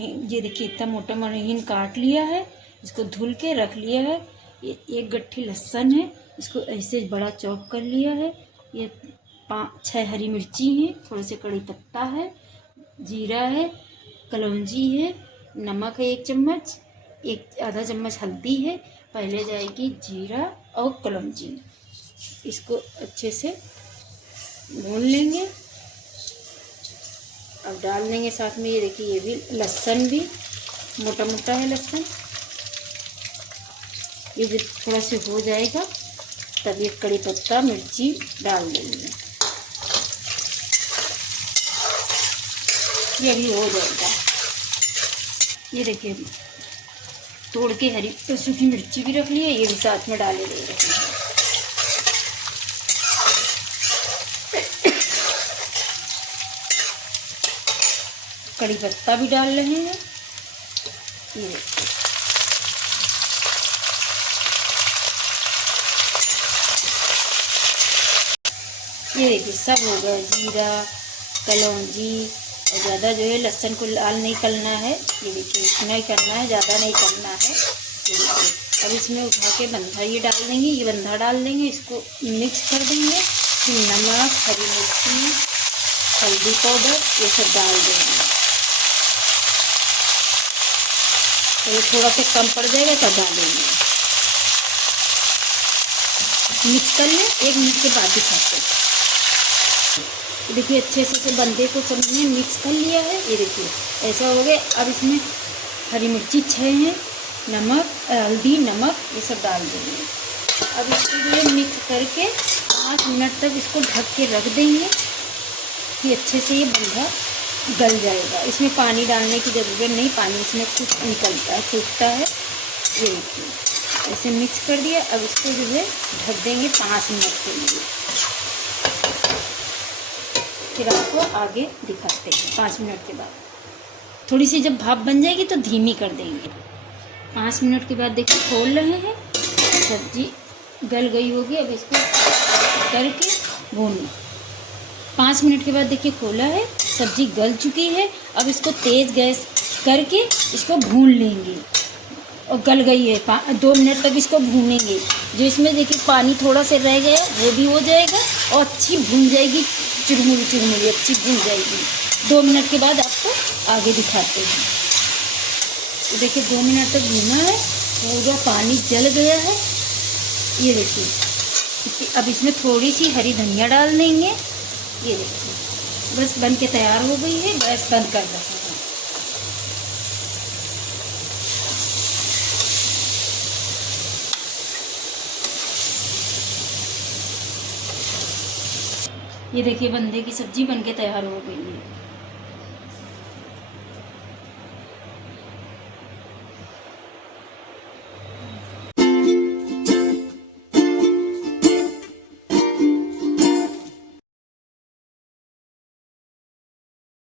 महीन, ये देखिए इतना मोटा महीन काट लिया है, इसको धुल के रख लिया है। ये 1 गट्ठी लहसुन है, इसको ऐसे बड़ा चॉप कर लिया है। ये 5-6 हरी मिर्ची हैं, थोड़े से कड़ी पत्ता है, जीरा है, कलौंजी है, नमक है 1 चम्मच, 1 आधा चम्मच हल्दी है। पहले जाएगी जीरा और कलौंजी, इसको अच्छे से भून लेंगे। अब डाल देंगे साथ में, ये देखिए ये भी लहसुन भी मोटा मोटा है लहसुन। ये जब थोड़ा से हो जाएगा तब ये कड़ी पत्ता मिर्ची डाल देंगे। ये भी हो जाएगा। ये देखिए तोड़ के हरी सूखी मिर्ची भी रख ली है, ये भी साथ में डाले दे रहे हैं। कड़ी पत्ता भी डाल रहे हैं। ये देखिए सब हो गया, जीरा कलौंजी। और ज़्यादा जो है लहसुन को लाल नहीं करना है, ये देखिए इतना ही करना है, ज़्यादा नहीं करना है। ये देखिए अब इसमें उठा के बंधा ये डाल देंगे, ये बंधा डाल देंगे, इसको मिक्स कर देंगे। फिर नमक, हरी मिर्ची, हल्दी पाउडर ये सब डाल देंगे। तो ये थोड़ा सा कम पड़ जाएगा तब डालेंगे। मिक्स कर लें, 1 मिनट के बाद दिखाते हैं। देखिए अच्छे से बंदे को सबने मिक्स कर लिया है। ये देखिए ऐसा हो गया। अब इसमें हरी मिर्ची 6 हैं, नमक, हल्दी, नमक ये सब डाल देंगे। अब इसको जो है मिक्स करके 5 मिनट तक इसको ढक के रख देंगे कि अच्छे से ये बंधा गल जाएगा। इसमें पानी डालने की ज़रूरत नहीं, पानी इसमें कुछ निकलता है, सूखता है। ये देखिए ऐसे मिक्स कर दिया। अब इसको जो है ढक देंगे 5 मिनट के लिए। फिर आपको आगे दिखाते हैं 5 मिनट के बाद। थोड़ी सी जब भाप बन जाएगी तो धीमी कर देंगे। 5 मिनट के बाद देखिए खोल रहे हैं, सब्जी गल गई होगी। अब इसको करके भून। 5 मिनट के बाद देखिए खोला है, सब्जी गल चुकी है। अब इसको तेज़ गैस करके इसको भून लेंगे। और गल गई है, 2 मिनट तक इसको भूनेंगे। जो इसमें देखिए पानी थोड़ा सा रह गया वो भी हो जाएगा और अच्छी भून जाएगी, चुरमुरी चुरमुरी अच्छी भून जाएगी। 2 मिनट के बाद आपको आगे दिखाते हैं। देखिए 2 मिनट तक भूना है, पूरा पानी जल गया है। ये देखिए अब इसमें थोड़ी सी हरी धनिया डाल देंगे। ये देखिए बस बन के तैयार हो गई है। गैस बंद कर देते हैं। ये देखिए बंदे की सब्जी बनके तैयार हो गई है।